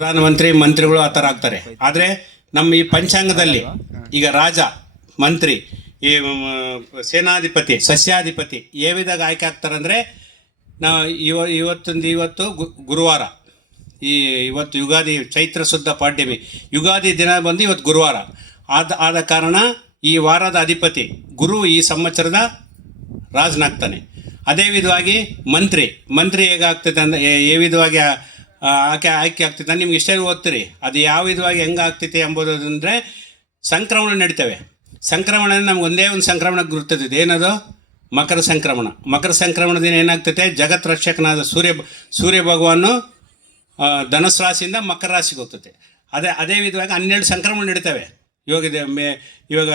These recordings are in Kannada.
ಪ್ರಧಾನಮಂತ್ರಿ ಮಂತ್ರಿಗಳು ಆ ಥರ ಆಗ್ತಾರೆ. ಆದರೆ ನಮ್ಮ ಈ ಪಂಚಾಂಗದಲ್ಲಿ ಈಗ ರಾಜ, ಮಂತ್ರಿ, ಈ ಸೇನಾಧಿಪತಿ, ಸಸ್ಯಾಧಿಪತಿ ವಿಧಾಗ ಆಯ್ಕೆ ಆಗ್ತಾರೆ ಅಂದರೆ ನಾವು ಇವತ್ತು ಗುರುವಾರ, ಇವತ್ತು ಯುಗಾದಿ, ಚೈತ್ರ ಶುದ್ಧ ಪಾಡ್ಯಮಿ, ಯುಗಾದಿ ದಿನ ಬಂದು ಇವತ್ತು ಗುರುವಾರ ಆದ ಕಾರಣ ಈ ವಾರದ ಅಧಿಪತಿ ಗುರು ಈ ಸಂವತ್ಸರದ ರಾಜನಾಗ್ತಾನೆ. ಅದೇ ವಿಧವಾಗಿ ಮಂತ್ರಿ ಹೇಗಾಗ್ತದೆ ಅಂದರೆ ವಿಧವಾಗಿ ಆಯ್ಕೆ ಆಗ್ತೈತೆ ನಿಮ್ಗೆ ಇಷ್ಟೇ ಓದ್ತೀರಿ. ಅದು ಯಾವ ವಿಧವಾಗಿ ಹೆಂಗೆ ಆಗ್ತೈತೆ ಎಂಬುದಂದರೆ ಸಂಕ್ರಮಣ ನಡೀತವೆ. ಸಂಕ್ರಮಣ ನಮ್ಗೆ ಒಂದೇ ಒಂದು ಸಂಕ್ರಮಣ ಗುರುತಿದೆ, ಏನದು? ಮಕರ ಸಂಕ್ರಮಣ. ಮಕರ ಸಂಕ್ರಮಣ ದಿನ ಏನಾಗ್ತೈತೆ, ಜಗತ್ ರಕ್ಷಕನಾದ ಸೂರ್ಯ ಭಗವಾನು ಧನುಸ್ ರಾಶಿಯಿಂದ ಮಕರ ರಾಶಿಗೆ ಹೋಗ್ತೈತೆ. ಅದೇ ವಿಧವಾಗಿ 12 ಸಂಕ್ರಮಣ ನಡೀತವೆ. ಇವಾಗ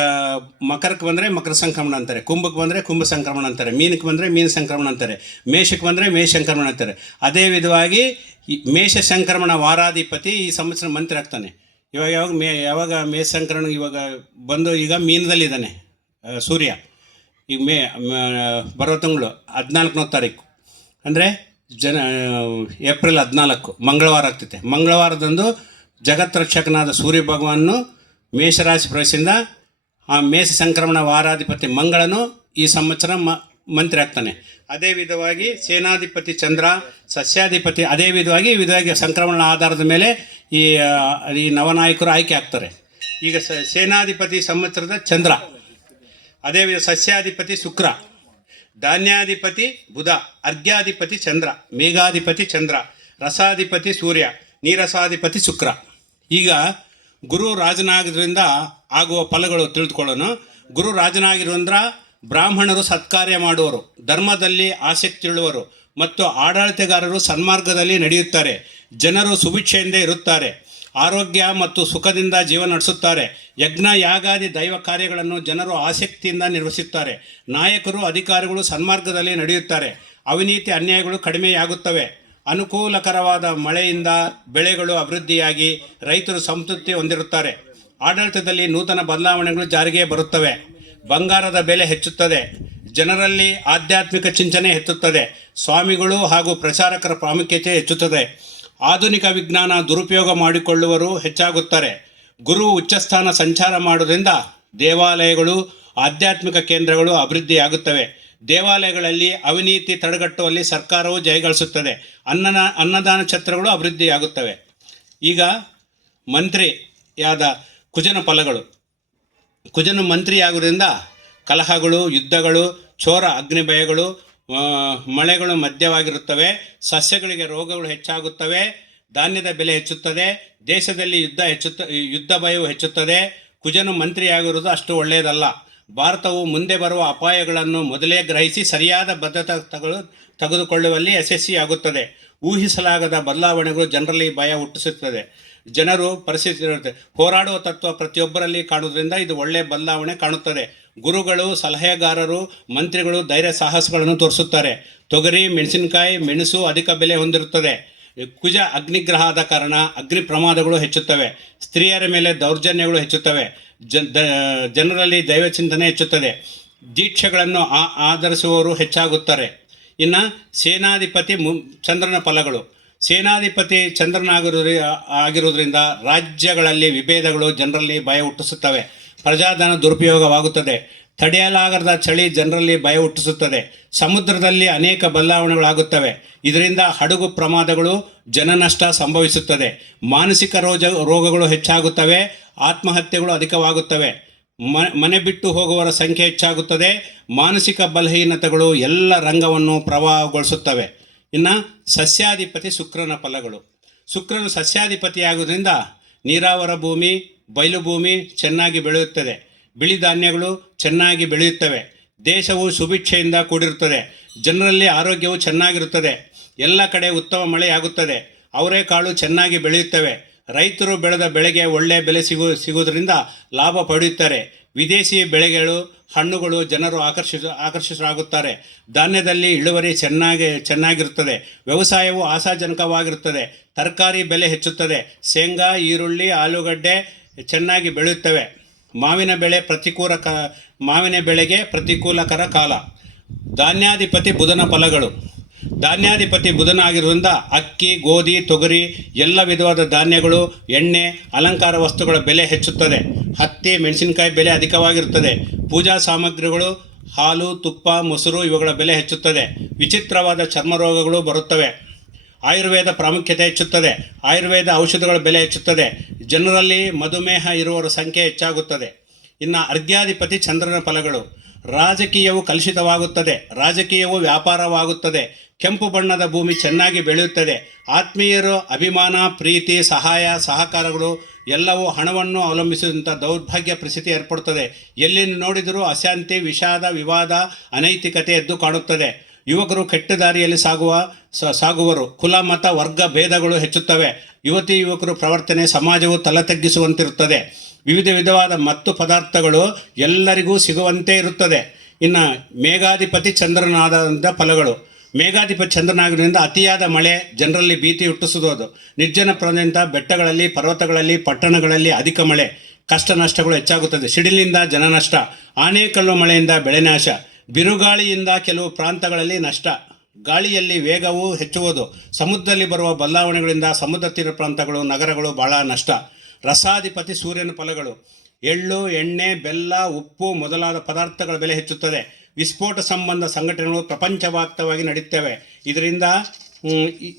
ಮಕರಕ್ಕೆ ಬಂದರೆ ಮಕರ ಸಂಕ್ರಮಣ ಅಂತಾರೆ, ಕುಂಭಕ್ಕೆ ಬಂದರೆ ಕುಂಭ ಸಂಕ್ರಮಣ ಅಂತಾರೆ, ಮೀನಕ್ಕೆ ಬಂದರೆ ಮೀನ ಸಂಕ್ರಮಣ ಅಂತಾರೆ, ಮೇಷಕ್ಕೆ ಬಂದರೆ ಮೇಷ ಸಂಕ್ರಮಣ ಅಂತಾರೆ. ಅದೇ ವಿಧವಾಗಿ ಮೇಷ ಸಂಕ್ರಮಣ ವಾರಾಧಿಪತಿ ಈ ಸಂವತ್ಸರ ಮಂತ್ರಿ ಆಗ್ತಾನೆ. ಯಾವಾಗ ಮೇಷ ಸಂಕ್ರಮಣ ಇವಾಗ ಬಂದು ಈಗ ಮೀನದಲ್ಲಿದ್ದಾನೆ ಸೂರ್ಯ. ಈಗ ಬರೋ ತಿಂಗಳು 14ನೇ ತಾರೀಕು ಅಂದರೆ ಏಪ್ರಿಲ್ 14 ಮಂಗಳವಾರ ಆಗ್ತೈತೆ. ಮಂಗಳವಾರದಂದು ಜಗತ್ ರಕ್ಷಕನಾದ ಸೂರ್ಯ ಭಗವಾನು ಮೇಷರಾಶಿ ಪ್ರವೇಶದಿಂದ ಆ ಮೇಷ ಸಂಕ್ರಮಣ ವಾರಾಧಿಪತಿ ಮಂಗಳನು ಈ ಸಂವತ್ಸರ ಮಂತ್ರಿ ಆಗ್ತಾನೆ. ಅದೇ ವಿಧವಾಗಿ ಸೇನಾಧಿಪತಿ ಚಂದ್ರ, ಸಸ್ಯಾಧಿಪತಿ ಅದೇ ವಿಧವಾಗಿ ಸಂಕ್ರಮಣ ಆಧಾರದ ಮೇಲೆ ಈ ನವನಾಯಕರು ಆಯ್ಕೆ ಆಗ್ತಾರೆ. ಈಗ ಸೇನಾಧಿಪತಿ ಸಂವತ್ಸರದ ಚಂದ್ರ, ಅದೇ ಸಸ್ಯಾಧಿಪತಿ ಶುಕ್ರ, ಧಾನ್ಯಾಧಿಪತಿ ಬುಧ, ಅರ್ಘ್ಯಾಧಿಪತಿ ಚಂದ್ರ, ಮೇಘಾಧಿಪತಿ ಚಂದ್ರ, ರಸಾಧಿಪತಿ ಸೂರ್ಯ, ನೀರಸಾಧಿಪತಿ ಶುಕ್ರ. ಈಗ ಗುರು ರಾಜನಾಗಿರೋದ್ರಿಂದ ಆಗುವ ಫಲಗಳು ತಿಳಿದುಕೊಳ್ಳೋಣ. ಗುರು ರಾಜನಾಗಿರೋದ್ರ ಬ್ರಾಹ್ಮಣರು ಸತ್ಕಾರ್ಯ ಮಾಡುವರು, ಧರ್ಮದಲ್ಲಿ ಆಸಕ್ತಿಯುಳ್ಳವರು ಮತ್ತು ಆಡಳಿತಗಾರರು ಸನ್ಮಾರ್ಗದಲ್ಲಿ ನಡೆಯುತ್ತಾರೆ. ಜನರು ಸುಭಿಕ್ಷೆಯಿಂದ ಇರುತ್ತಾರೆ, ಆರೋಗ್ಯ ಮತ್ತು ಸುಖದಿಂದ ಜೀವನ ನಡೆಸುತ್ತಾರೆ. ಯಜ್ಞ ಯಾಗಾದಿ ದೈವ ಕಾರ್ಯಗಳನ್ನು ಜನರು ಆಸಕ್ತಿಯಿಂದ ನಿರ್ವಹಿಸುತ್ತಾರೆ. ನಾಯಕರು ಅಧಿಕಾರಿಗಳು ಸನ್ಮಾರ್ಗದಲ್ಲಿ ನಡೆಯುತ್ತಾರೆ. ಅವಿನೀತಿ ಅನ್ಯಾಯಗಳು ಕಡಿಮೆಯಾಗುತ್ತವೆ. ಅನುಕೂಲಕರವಾದ ಮಳೆಯಿಂದ ಬೆಳೆಗಳು ಅಭಿವೃದ್ಧಿಯಾಗಿ ರೈತರು ಸಂತೃಪ್ತಿ ಹೊಂದಿರುತ್ತಾರೆ. ಆಡಳಿತದಲ್ಲಿ ನೂತನ ಬದಲಾವಣೆಗಳು ಜಾರಿಗೆ ಬರುತ್ತವೆ. ಬಂಗಾರದ ಬೆಲೆ ಹೆಚ್ಚುತ್ತದೆ. ಜನರಲ್ಲಿ ಆಧ್ಯಾತ್ಮಿಕ ಚಿಂತನೆ ಹೆಚ್ಚುತ್ತದೆ. ಸ್ವಾಮಿಗಳು ಹಾಗೂ ಪ್ರಚಾರಕರ ಪ್ರಾಮುಖ್ಯತೆ ಹೆಚ್ಚುತ್ತದೆ. ಆಧುನಿಕ ವಿಜ್ಞಾನ ದುರುಪಯೋಗ ಮಾಡಿಕೊಳ್ಳುವರು ಹೆಚ್ಚಾಗುತ್ತಾರೆ. ಗುರು ಉಚ್ಚಸ್ಥಾನ ಸಂಚಾರ ಮಾಡುವುದರಿಂದ ದೇವಾಲಯಗಳು, ಆಧ್ಯಾತ್ಮಿಕ ಕೇಂದ್ರಗಳು ಅಭಿವೃದ್ಧಿಯಾಗುತ್ತವೆ. ದೇವಾಲಯಗಳಲ್ಲಿ ಅವಿನೀತಿ ತಡೆಗಟ್ಟುವಲ್ಲಿ ಸರ್ಕಾರವು ಜಯಗಳಿಸುತ್ತದೆ. ಅನ್ನದಾನ ಛತ್ರಗಳು ಅಭಿವೃದ್ಧಿಯಾಗುತ್ತವೆ. ಈಗ ಮಂತ್ರಿಯಾದ ಕುಜನ ಫಲಗಳು. ಕುಜನು ಮಂತ್ರಿಯಾಗುವುದರಿಂದ ಕಲಹಗಳು, ಯುದ್ಧಗಳು, ಚೋರ ಅಗ್ನಿಭಯಗಳು, ಮಳೆಗಳು ಮಧ್ಯವಾಗಿರುತ್ತವೆ. ಸಸ್ಯಗಳಿಗೆ ರೋಗಗಳು ಹೆಚ್ಚಾಗುತ್ತವೆ. ಧಾನ್ಯದ ಬೆಲೆ ಹೆಚ್ಚುತ್ತದೆ. ದೇಶದಲ್ಲಿ ಯುದ್ಧ ಭಯವು ಹೆಚ್ಚುತ್ತದೆ. ಕುಜನು ಮಂತ್ರಿಯಾಗಿರುವುದು ಅಷ್ಟು ಒಳ್ಳೆಯದಲ್ಲ. ಭಾರತವು ಮುಂದೆ ಬರುವ ಅಪಾಯಗಳನ್ನು ಮೊದಲೇ ಗ್ರಹಿಸಿ ಸರಿಯಾದ ಬದ್ಧತೆ ತೆಗೆದುಕೊಳ್ಳುವಲ್ಲಿ ಯಶಸ್ವಿಯಾಗುತ್ತದೆ. ಊಹಿಸಲಾಗದ ಬದಲಾವಣೆಗಳು ಜನರಲ್ಲಿ ಭಯ ಹುಟ್ಟಿಸುತ್ತದೆ. ಜನರು ಪರಿಸ್ಥಿತಿ ಹೋರಾಡುವ ತತ್ವ ಪ್ರತಿಯೊಬ್ಬರಲ್ಲಿ ಕಾಣುವುದರಿಂದ ಇದು ಒಳ್ಳೆಯ ಬದಲಾವಣೆ ಕಾಣುತ್ತದೆ. ಗುರುಗಳು, ಸಲಹೆಗಾರರು, ಮಂತ್ರಿಗಳು ಧೈರ್ಯ ಸಾಹಸಗಳನ್ನು ತೋರಿಸುತ್ತಾರೆ. ತೊಗರಿ, ಮೆಣಸು ಅಧಿಕ ಬೆಲೆ ಹೊಂದಿರುತ್ತದೆ. ಕುಜ ಅಗ್ನಿಗ್ರಹ ಆದ ಕಾರಣ ಅಗ್ನಿ ಪ್ರಮಾದಗಳು ಹೆಚ್ಚುತ್ತವೆ. ಸ್ತ್ರೀಯರ ಮೇಲೆ ದೌರ್ಜನ್ಯಗಳು ಹೆಚ್ಚುತ್ತವೆ. ಜನರಲ್ಲಿ ದೈವ ಚಿಂತನೆ ಹೆಚ್ಚುತ್ತದೆ. ದೀಕ್ಷೆಗಳನ್ನು ಆಧರಿಸುವವರು ಹೆಚ್ಚಾಗುತ್ತಾರೆ. ಇನ್ನು ಸೇನಾಧಿಪತಿ ಚಂದ್ರನ ಫಲಗಳು. ಸೇನಾಧಿಪತಿ ಆಗಿರುವುದರಿಂದ ರಾಜ್ಯಗಳಲ್ಲಿ ವಿಭೇದಗಳು ಜನರಲ್ಲಿ ಭಯ ಹುಟ್ಟಿಸುತ್ತವೆ. ಪ್ರಜಾಧನ ದುರುಪಯೋಗವಾಗುತ್ತದೆ. ತಡೆಯಲಾಗದ ಚಳಿ ಜನರಲ್ಲಿ ಭಯ ಹುಟ್ಟಿಸುತ್ತದೆ. ಸಮುದ್ರದಲ್ಲಿ ಅನೇಕ ಬದಲಾವಣೆಗಳಾಗುತ್ತವೆ. ಇದರಿಂದ ಹಡಗು ಪ್ರಮಾದಗಳು, ಜನನಷ್ಟ ಸಂಭವಿಸುತ್ತದೆ. ಮಾನಸಿಕ ರೋಗಗಳು ಹೆಚ್ಚಾಗುತ್ತವೆ. ಆತ್ಮಹತ್ಯೆಗಳು ಅಧಿಕವಾಗುತ್ತವೆ. ಮನೆ ಬಿಟ್ಟು ಹೋಗುವವರ ಸಂಖ್ಯೆ ಹೆಚ್ಚಾಗುತ್ತದೆ. ಮಾನಸಿಕ ಬಲಹೀನತೆಗಳು ಎಲ್ಲ ರಂಗವನ್ನು ಪ್ರಭಾವಗೊಳಿಸುತ್ತವೆ. ಇನ್ನು ಸಸ್ಯಾಧಿಪತಿ ಶುಕ್ರನ ಫಲಗಳು. ಶುಕ್ರನು ಸಸ್ಯಾಧಿಪತಿಯಾಗುವುದರಿಂದ ನೀರಾವರ ಭೂಮಿ, ಬಯಲು ಭೂಮಿ ಚೆನ್ನಾಗಿ ಬೆಳೆಯುತ್ತದೆ. ಬಿಳಿ ಧಾನ್ಯಗಳು ಚೆನ್ನಾಗಿ ಬೆಳೆಯುತ್ತವೆ. ದೇಶವು ಸುಭಿಕ್ಷೆಯಿಂದ ಕೂಡಿರುತ್ತದೆ. ಜನರಲ್ಲಿ ಆರೋಗ್ಯವು ಚೆನ್ನಾಗಿರುತ್ತದೆ. ಎಲ್ಲ ಕಡೆ ಉತ್ತಮ ಮಳೆಯಾಗುತ್ತದೆ. ಅವರೆಕಾಳು ಚೆನ್ನಾಗಿ ಬೆಳೆಯುತ್ತವೆ. ರೈತರು ಬೆಳೆದ ಬೆಳೆಗೆ ಒಳ್ಳೆಯ ಬೆಲೆ ಸಿಗುವುದರಿಂದ ಲಾಭ ಪಡೆಯುತ್ತಾರೆ. ವಿದೇಶಿ ಬೆಳೆಗಳು, ಹಣ್ಣುಗಳು ಜನರು ಆಕರ್ಷಿತರಾಗುತ್ತಾರೆ. ಧಾನ್ಯದಲ್ಲಿ ಇಳುವರಿ ಚೆನ್ನಾಗಿರುತ್ತದೆ. ವ್ಯವಸಾಯವು ಆಶಾಜನಕವಾಗಿರುತ್ತದೆ. ತರಕಾರಿ ಬೆಲೆ ಹೆಚ್ಚುತ್ತದೆ. ಶೇಂಗಾ, ಈರುಳ್ಳಿ, ಆಲೂಗಡ್ಡೆ ಚೆನ್ನಾಗಿ ಬೆಳೆಯುತ್ತವೆ. ಮಾವಿನ ಬೆಳೆಗೆ ಪ್ರತಿಕೂಲಕರ ಕಾಲ. ಧಾನ್ಯಾಧಿಪತಿ ಬುಧನ ಫಲಗಳು. ಧಾನ್ಯಾಧಿಪತಿ ಬುಧನಾಗಿರುವುದರಿಂದ ಅಕ್ಕಿ, ಗೋಧಿ, ತೊಗರಿ ಎಲ್ಲ ವಿಧವಾದ ಧಾನ್ಯಗಳು, ಎಣ್ಣೆ, ಅಲಂಕಾರ ವಸ್ತುಗಳ ಬೆಲೆ ಹೆಚ್ಚುತ್ತದೆ. ಹತ್ತಿ, ಮೆಣಸಿನಕಾಯಿ ಬೆಲೆ ಅಧಿಕವಾಗಿರುತ್ತದೆ. ಪೂಜಾ ಸಾಮಗ್ರಿಗಳು, ಹಾಲು, ತುಪ್ಪ, ಮೊಸರು ಇವುಗಳ ಬೆಲೆ ಹೆಚ್ಚುತ್ತದೆ. ವಿಚಿತ್ರವಾದ ಚರ್ಮ ರೋಗಗಳು ಬರುತ್ತವೆ. ಆಯುರ್ವೇದ ಪ್ರಾಮುಖ್ಯತೆ ಹೆಚ್ಚುತ್ತದೆ. ಆಯುರ್ವೇದ ಔಷಧಗಳ ಬೆಲೆ ಹೆಚ್ಚುತ್ತದೆ. ಜನರಲ್ಲಿ ಮಧುಮೇಹ ಇರುವವರ ಸಂಖ್ಯೆ ಹೆಚ್ಚಾಗುತ್ತದೆ. ಇನ್ನು ಅರ್ಘ್ಯಾಧಿಪತಿ ಚಂದ್ರನ ಫಲಗಳು. ರಾಜಕೀಯವು ಕಲುಷಿತವಾಗುತ್ತದೆ. ರಾಜಕೀಯವು ವ್ಯಾಪಾರವಾಗುತ್ತದೆ. ಕೆಂಪು ಬಣ್ಣದ ಭೂಮಿ ಚೆನ್ನಾಗಿ ಬೆಳೆಯುತ್ತದೆ. ಆತ್ಮೀಯರು, ಅಭಿಮಾನ, ಪ್ರೀತಿ, ಸಹಾಯ, ಸಹಕಾರಗಳು ಎಲ್ಲವೂ ಹಣವನ್ನು ಅವಲಂಬಿಸಿದಂಥ ದೌರ್ಭಾಗ್ಯ ಪರಿಸ್ಥಿತಿ ಏರ್ಪಡುತ್ತದೆ. ಎಲ್ಲಿ ನೋಡಿದರೂ ಅಶಾಂತಿ, ವಿಷಾದ, ವಿವಾದ, ಅನೈತಿಕತೆ ಎದ್ದು ಕಾಣುತ್ತದೆ. ಯುವಕರು ಕೆಟ್ಟ ದಾರಿಯಲ್ಲಿ ಸಾಗುವರು. ಕುಲ, ಮತ, ವರ್ಗ ಭೇದಗಳು ಹೆಚ್ಚುತ್ತವೆ. ಯುವತಿ ಯುವಕರು ಪ್ರವರ್ತನೆ ಸಮಾಜವು ತಲೆ ತಗ್ಗಿಸುವಂತಿರುತ್ತದೆ. ವಿವಿಧ ವಿಧವಾದ ಮತ್ತು ಪದಾರ್ಥಗಳು ಎಲ್ಲರಿಗೂ ಸಿಗುವಂತೆ ಇರುತ್ತದೆ. ಇನ್ನು ಮೇಘಾಧಿಪತಿ ಚಂದ್ರನಾದ ಫಲಗಳು. ಮೇಘಾಧಿಪತಿ ಚಂದ್ರನಾಗಿರುವುದರಿಂದ ಅತಿಯಾದ ಮಳೆ ಜನರಲ್ಲಿ ಭೀತಿ ಹುಟ್ಟಿಸುವುದು. ನಿರ್ಜನ ಪ್ರದೇಶ, ಬೆಟ್ಟಗಳಲ್ಲಿ, ಪರ್ವತಗಳಲ್ಲಿ, ಪಟ್ಟಣಗಳಲ್ಲಿ ಅಧಿಕ ಮಳೆ, ಕಷ್ಟ ನಷ್ಟಗಳು ಹೆಚ್ಚಾಗುತ್ತದೆ. ಸಿಡಿಲಿನಿಂದ ಜನನಷ್ಟ, ಆನೆಕಲ್ಲು ಮಳೆಯಿಂದ ಬೆಳೆ ನಾಶ, ಬಿರುಗಾಳಿಯಿಂದ ಕೆಲವು ಪ್ರಾಂತಗಳಲ್ಲಿ ನಷ್ಟ, ಗಾಳಿಯಲ್ಲಿ ವೇಗವು ಹೆಚ್ಚುವುದು, ಸಮುದ್ರದಲ್ಲಿ ಬರುವ ಬದಲಾವಣೆಗಳಿಂದ ಸಮುದ್ರ ತೀರ ಪ್ರಾಂತಗಳು, ನಗರಗಳು ಬಹಳ ನಷ್ಟ. ರಸಾಧಿಪತಿ ಸೂರ್ಯನ ಫಲಗಳು. ಎಳ್ಳು, ಎಣ್ಣೆ, ಬೆಲ್ಲ, ಉಪ್ಪು ಮೊದಲಾದ ಪದಾರ್ಥಗಳ ಬೆಲೆ ಹೆಚ್ಚುತ್ತದೆ. ವಿಸ್ಫೋಟ ಸಂಬಂಧ ಸಂಘಟನೆಗಳು ಪ್ರಪಂಚವ್ಯಾಪ್ತವಾಗಿ ನಡೆಯುತ್ತವೆ.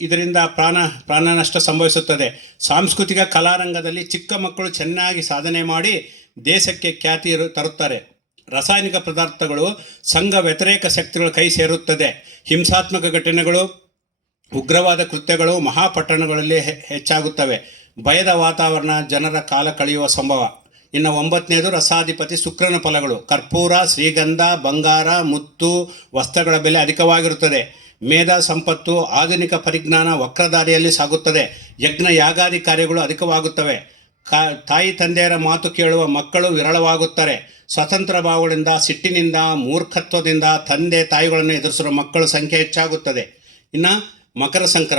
ಇದರಿಂದ ಪ್ರಾಣ ನಷ್ಟ ಸಂಭವಿಸುತ್ತದೆ. ಸಾಂಸ್ಕೃತಿಕ ಕಲಾರಂಗದಲ್ಲಿ ಚಿಕ್ಕ ಮಕ್ಕಳು ಚೆನ್ನಾಗಿ ಸಾಧನೆ ಮಾಡಿ ದೇಶಕ್ಕೆ ಖ್ಯಾತಿ ತರುತ್ತಾರೆ. ರಾಸಾಯನಿಕ ಪದಾರ್ಥಗಳು ಸಂಘ ವ್ಯತಿರೇಕ ಶಕ್ತಿಗಳ ಕೈ ಸೇರುತ್ತದೆ. ಹಿಂಸಾತ್ಮಕ ಘಟನೆಗಳು, ಉಗ್ರವಾದ ಕೃತ್ಯಗಳು ಮಹಾಪಟ್ಟಣಗಳಲ್ಲಿ ಹೆಚ್ಚಾಗುತ್ತವೆ. ಭಯದ ವಾತಾವರಣ, ಜನರ ಕಾಲ ಕಳೆಯುವ ಸಂಭವ. ಇನ್ನು 9ನೇದು ರಸಾಧಿಪತಿ ಶುಕ್ರನ ಫಲಗಳು. ಕರ್ಪೂರ, ಶ್ರೀಗಂಧ, ಬಂಗಾರ, ಮುತ್ತು, ವಸ್ತ್ರಗಳ ಬೆಲೆ ಅಧಿಕವಾಗಿರುತ್ತದೆ. ಮೇಧ ಸಂಪತ್ತು, ಆಧುನಿಕ ಪರಿಜ್ಞಾನ ವಕ್ರದಾರಿಯಲ್ಲಿ ಸಾಗುತ್ತದೆ. ಯಜ್ಞ ಯಾಗಾದಿ ಕಾರ್ಯಗಳು ಅಧಿಕವಾಗುತ್ತವೆ. ತಾಯಿ ತಂದೆಯರ ಮಾತು ಕೇಳುವ ಮಕ್ಕಳು ವಿರಳವಾಗುತ್ತಾರೆ. ಸ್ವತಂತ್ರ ಭಾವಗಳಿಂದ, ಸಿಟ್ಟಿನಿಂದ, ಮೂರ್ಖತ್ವದಿಂದ ತಂದೆ ತಾಯಿಗಳನ್ನು ಎದುರಿಸಿರುವ ಮಕ್ಕಳ ಸಂಖ್ಯೆ ಹೆಚ್ಚಾಗುತ್ತದೆ. ಇನ್ನು ಮಕರ ಸಂಕ್ರಮಣ.